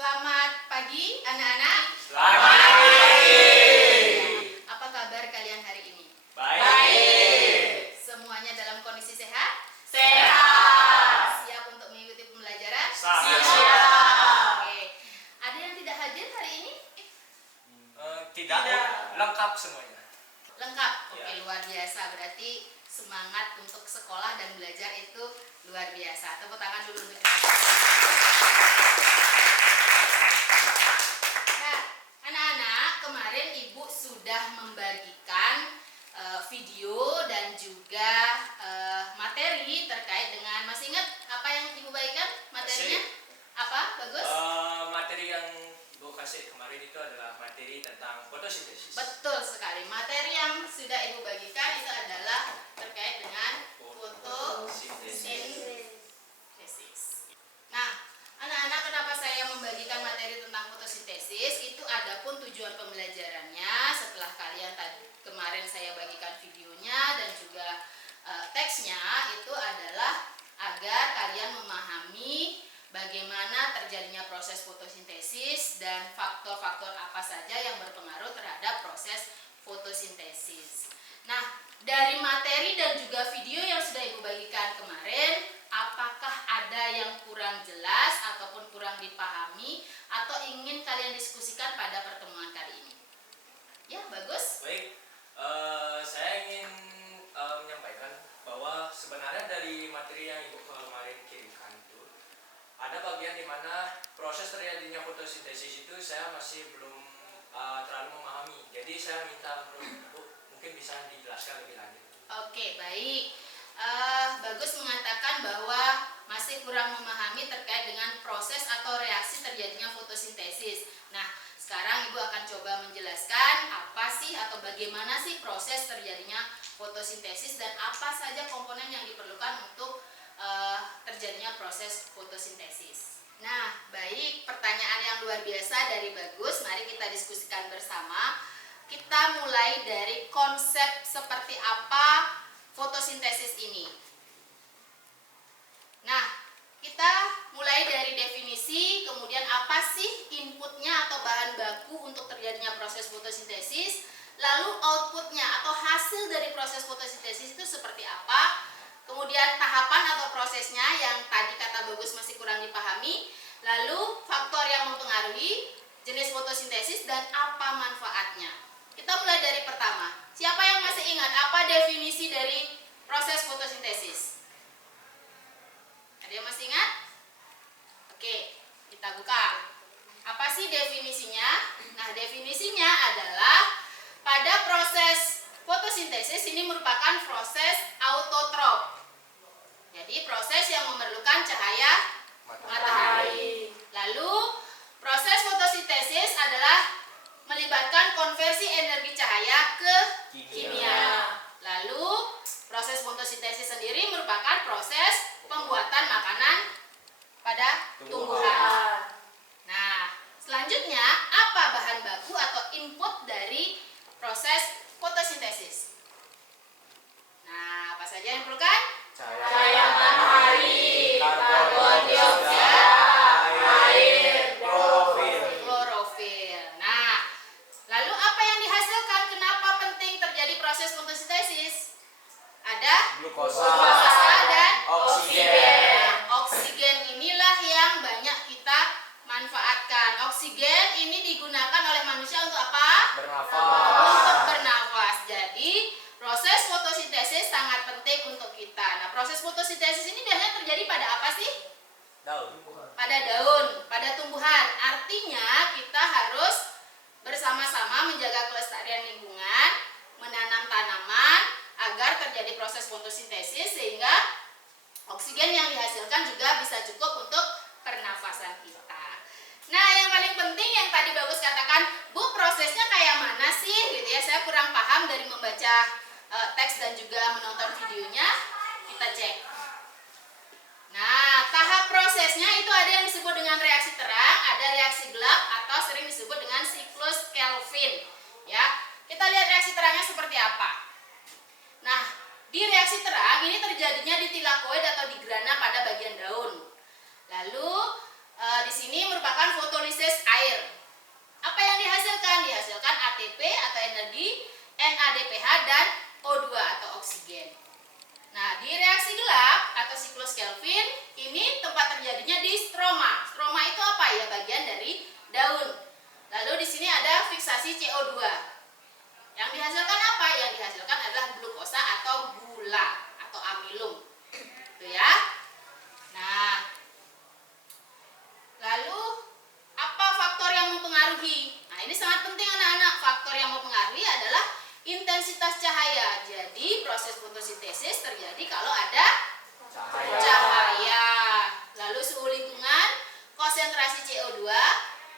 Selamat pagi anak-anak. Selamat pagi. Apa kabar kalian hari ini? Baik. Semuanya dalam kondisi sehat? Sehat. Siap untuk mengikuti pembelajaran? Siap. Oke. Ada yang tidak hadir hari ini? Tidak. Lengkap semuanya. Lengkap. Oke, Ya. luar biasa. Berarti semangat untuk sekolah dan belajar itu luar biasa. Tepuk tangan dulu untuk kita. Nah, anak-anak, kemarin Ibu sudah membagikan video dan juga materi terkait dengan, masih ingat apa yang Ibu bagikan materinya? Apa? Bagus? Materi yang Ibu kasih kemarin itu adalah materi tentang fotosintesis. Betul sekali. Materi yang sudah Ibu bagikan itu adalah terkait dengan fotosintesis. Nah, anak-anak, kenapa saya membagikan materi tentang fotosintesis? Itu adapun tujuan pembelajarannya setelah kalian tadi kemarin saya bagikan videonya dan juga teksnya, itu adalah agar kalian memahami bagaimana terjadinya proses fotosintesis dan faktor-faktor apa saja yang berpengaruh terhadap proses fotosintesis. Nah, dari materi dan juga video yang sudah Ibu bagikan kemarin, apakah ada yang kurang jelas ataupun kurang dipahami atau ingin kalian diskusikan pada pertemuan kali ini? Ya, bagus. Baik. Saya ingin menyampaikan bahwa sebenarnya dari materi yang Ibu kemarin kirimkan itu ada bagian di mana proses terjadinya fotosintesis itu saya masih belum terlalu memahami. Jadi saya minta Ibu mungkin bisa dijelaskan lebih lanjut. Oke, baik. Bagus mengatakan bahwa masih kurang memahami terkait dengan proses atau reaksi terjadinya fotosintesis. Nah, sekarang Ibu akan coba menjelaskan apa sih atau bagaimana sih proses terjadinya fotosintesis dan apa saja komponen yang diperlukan untuk terjadinya proses fotosintesis. Nah, baik, pertanyaan yang luar biasa dari Bagus. Mari kita diskusikan bersama. Kita mulai dari konsep seperti apa fotosintesis ini. Nah, kita mulai dari definisi, kemudian apa sih inputnya atau bahan baku untuk terjadinya proses fotosintesis, lalu outputnya atau hasil dari proses fotosintesis itu seperti apa, kemudian tahapan atau prosesnya yang tadi kata Bagus masih kurang dipahami, lalu faktor yang mempengaruhi jenis fotosintesis dan apa manfaatnya. Kita mulai dari pertama. Siapa yang masih ingat apa definisi dari proses fotosintesis? Ada yang masih ingat? Oke, kita buka. Apa sih definisinya? Nah, definisinya adalah pada proses fotosintesis ini merupakan proses autotrop. Jadi proses yang memerlukan cahaya matahari. Lalu proses fotosintesis adalah melibatkan konversi energi cahaya ke kimia. Lalu proses fotosintesis sendiri merupakan proses pembuatan makanan pada tumbuhan. Nah, selanjutnya apa bahan baku atau input dari proses fotosintesis? Nah, apa saja yang diperlukan? Cahaya matahari, karbon dioksida, air, klorofil. Nah, lalu apa yang dihasilkan? Kenapa penting terjadi proses fotosintesis? Ada glukosa dan oksigen. Oksigen inilah yang banyak kita manfaatkan. Oksigen ini digunakan oleh manusia untuk apa? Untuk bernafas. Jadi proses fotosintesis sangat penting untuk kita. Nah, proses fotosintesis ini biasanya terjadi pada apa sih? Daun. Pada daun, pada tumbuhan. Artinya kita harus bersama-sama menjaga kelestarian lingkungan, menanam tanaman agar terjadi proses fotosintesis sehingga oksigen yang dihasilkan juga bisa cukup untuk pernafasan kita. Nah, yang paling penting yang tadi Bagus katakan, Bu, prosesnya kayak mana sih gitu ya? Saya kurang paham dari membaca teks dan juga menonton videonya. Kita cek. Nah, tahap prosesnya itu ada yang disebut dengan reaksi terang, ada reaksi gelap atau sering disebut dengan siklus Kelvin. Ya, kita lihat reaksi terangnya seperti apa. Nah, di reaksi terang ini terjadinya di tilakoid atau di grana pada bagian daun. Lalu di sini merupakan fotolisasi ATP atau energi, NADPH, dan O2 atau oksigen. Nah, di reaksi gelap atau siklus Kelvin, ini tempat terjadinya di stroma. Stroma itu apa ya? Bagian dari daun. Lalu di sini ada fiksasi CO2. Yang dihasilkan apa? Yang dihasilkan adalah glukosa atau gula atau amilum. Itu ya. Nah, lalu apa faktor yang mempengaruhi? Nah, ini sangat penting anak-anak. Faktor yang mempengaruhi adalah intensitas cahaya. Jadi proses fotosintesis terjadi kalau ada cahaya. Lalu suhu lingkungan, konsentrasi CO2,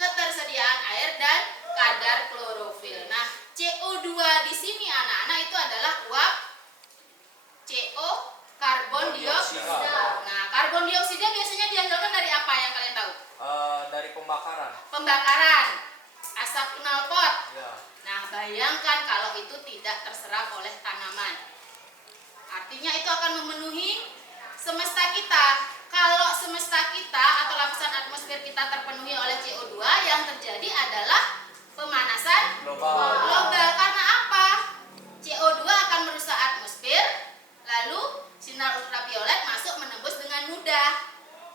ketersediaan air, dan kadar klorofil. Nah, CO2 di sini anak-anak itu adalah uap CO, karbon dioksida. Nah, karbon dioksida biasanya dihasilkan dari apa yang kalian tahu? Dari pembakaran. Pembakaran, asap knalpot. Ya. Nah, bayangkan kalau itu tidak terserap oleh tanaman. Artinya itu akan memenuhi semesta kita. Kalau semesta kita atau lapisan atmosfer kita terpenuhi oleh CO2, yang terjadi adalah pemanasan global. Karena apa? CO2 akan merusak atmosfer, lalu sinar ultraviolet masuk menembus dengan mudah.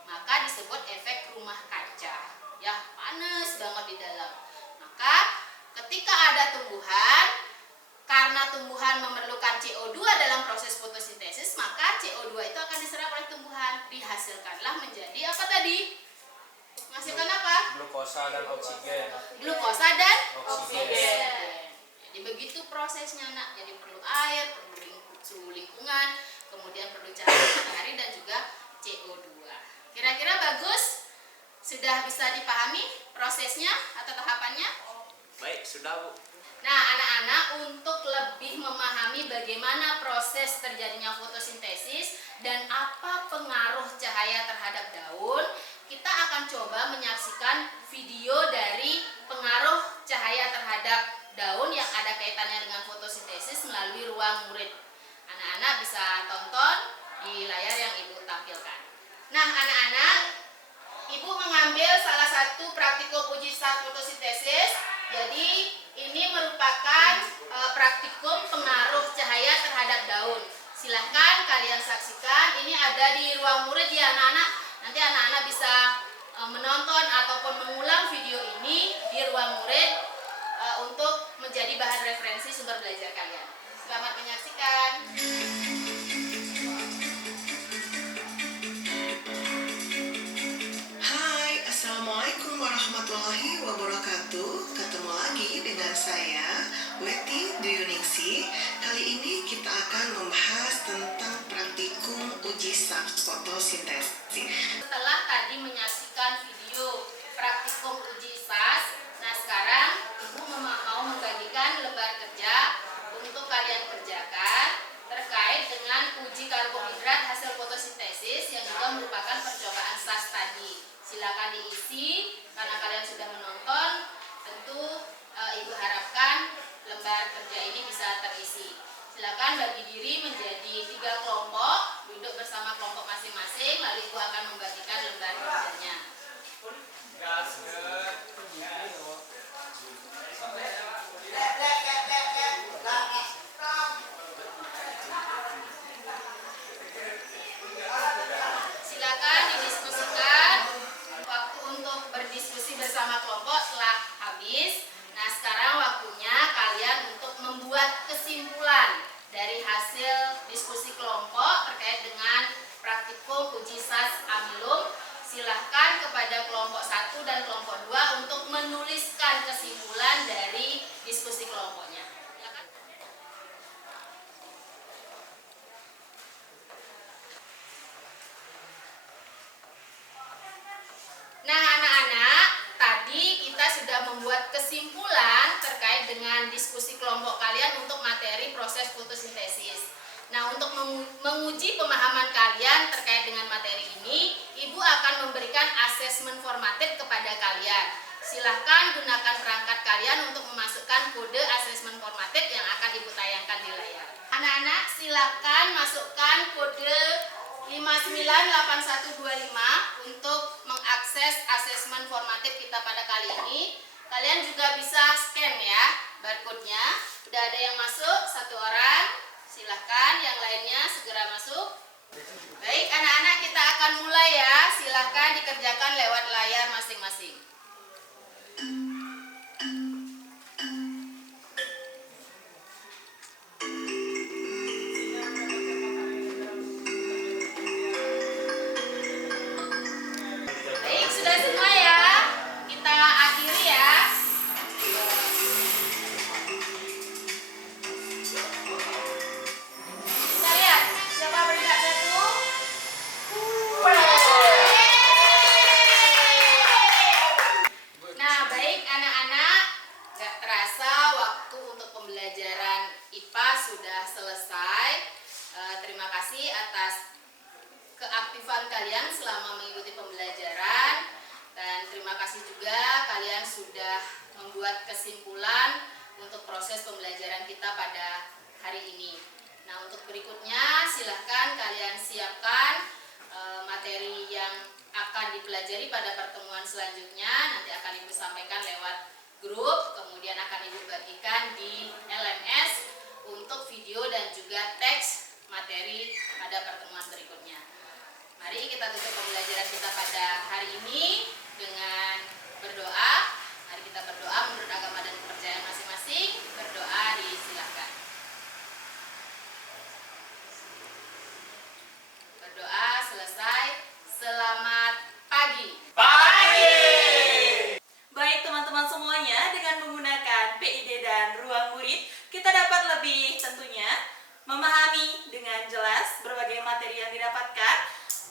Maka disebut efek rumah kaca. Ya, panas banget di dalam. Maka ketika ada tumbuhan, karena tumbuhan memerlukan CO2 dalam proses fotosintesis, maka CO2 itu akan diserap oleh tumbuhan. Dihasilkanlah menjadi apa tadi? Menghasilkan apa? Glukosa dan oksigen. Glukosa dan Oksigen. oksigen. Jadi begitu prosesnya, nak. Jadi perlu air, perlu suhu lingkungan, kemudian perlu cahaya matahari dan juga CO2. Kira-kira bagus? Sudah bisa dipahami prosesnya atau tahapannya? Baik, sudah Bu. Nah, anak-anak, untuk lebih memahami bagaimana proses terjadinya fotosintesis dan apa pengaruh cahaya terhadap daun, kita akan coba menyaksikan video dari pengaruh cahaya terhadap daun yang ada kaitannya dengan fotosintesis melalui ruang murid. Anak-anak bisa tonton di layar yang Ibu tampilkan. Nah, anak-anak, Ibu mengambil salah satu praktikum uji start fotosintesis. Jadi ini merupakan praktikum pengaruh cahaya terhadap daun. Silahkan kalian saksikan. Ini ada di ruang murid ya anak-anak. Nanti anak-anak bisa menonton ataupun mengulang video ini di ruang murid untuk menjadi bahan referensi sumber belajar kalian. Selamat menyaksikan. Hai, Assalamualaikum warahmatullahi wabarakatuh. Ketemu lagi dengan saya, Weti Duyuningsi. Kali ini kita akan membahas tentang praktikum uji fotosintesis. Setelah tadi menyaksikan video praktikum uji SAS, nah sekarang Ibu mau membagikan lembar kerja untuk kalian kerjakan terkait dengan uji karbohidrat hasil fotosintesis yang juga merupakan percobaan SAS tadi. Silakan diisi, karena kalian sudah menonton, tentu Ibu harapkan lembar kerja ini bisa terisi. Silakan bagi diri menjadi 3 kelompok, duduk bersama kelompok masing-masing, lalu Ibu akan membagikan lembar kerjanya. Silakan didiskusikan. Waktu untuk berdiskusi bersama kelompok telah habis. Nah, sekarang waktunya kalian untuk membuat kesimpulan dari hasil diskusi kelompok terkait dengan praktikum uji SAS amilum. Silahkan kepada kelompok 1 dan kelompok 2 untuk menuliskan kesimpulan dari diskusi kelompoknya. Silakan. Nah, anak-anak, tadi kita sudah membuat kesimpulan terkait dengan diskusi kelompok kalian untuk materi proses fotosintesis. Nah, untuk menguji pemahaman kalian terkait dengan materi ini, Ibu akan memberikan asesmen formatif kepada kalian. Silahkan gunakan perangkat kalian untuk memasukkan kode asesmen formatif yang akan Ibu tayangkan di layar. Anak-anak, silahkan masukkan kode 598125 untuk mengakses asesmen formatif kita pada kali ini. Kalian juga bisa scan ya barcode-nya. Udah ada yang masuk, 1 orang. Silahkan yang lainnya segera masuk. Baik anak-anak, kita akan mulai ya. Silahkan dikerjakan lewat layar masing-masing. Baik, sudah semua ya. Kita akhiri ya. Kita lihat siapa peringkat 1. Nah, baik anak-anak, gak terasa waktu untuk pembelajaran IPA sudah selesai. Terima kasih atas keaktifan kalian selama mengikuti pembelajaran, dan terima kasih juga kalian sudah membuat kesimpulan untuk proses pembelajaran kita pada hari ini. Nah, untuk berikutnya silahkan kalian siapkan materi yang akan dipelajari pada pertemuan selanjutnya. Nanti akan Ibu sampaikan lewat grup, kemudian akan Ibu bagikan di LMS untuk video dan juga teks materi pada pertemuan berikutnya. Mari kita tutup pembelajaran kita pada hari ini dengan berdoa. Mari kita berdoa menurut agama dan kepercayaan masing-masing. Berdoa disilahkan. Berdoa selesai. Selamat pagi. Baik teman-teman semuanya, dengan menggunakan PID dan ruang murid, kita dapat lebih tentunya memahami dengan jelas berbagai materi yang didapatkan,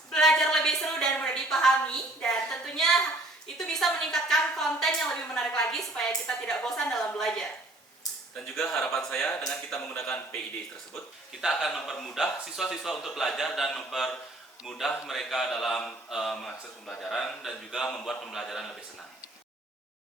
belajar lebih seru dan mudah dipahami, dan tentunya itu bisa meningkatkan konten yang lebih menarik lagi supaya kita tidak bosan dalam belajar. Dan juga harapan saya dengan kita menggunakan PID tersebut, kita akan mempermudah siswa-siswa untuk belajar dan mempermudah mereka dalam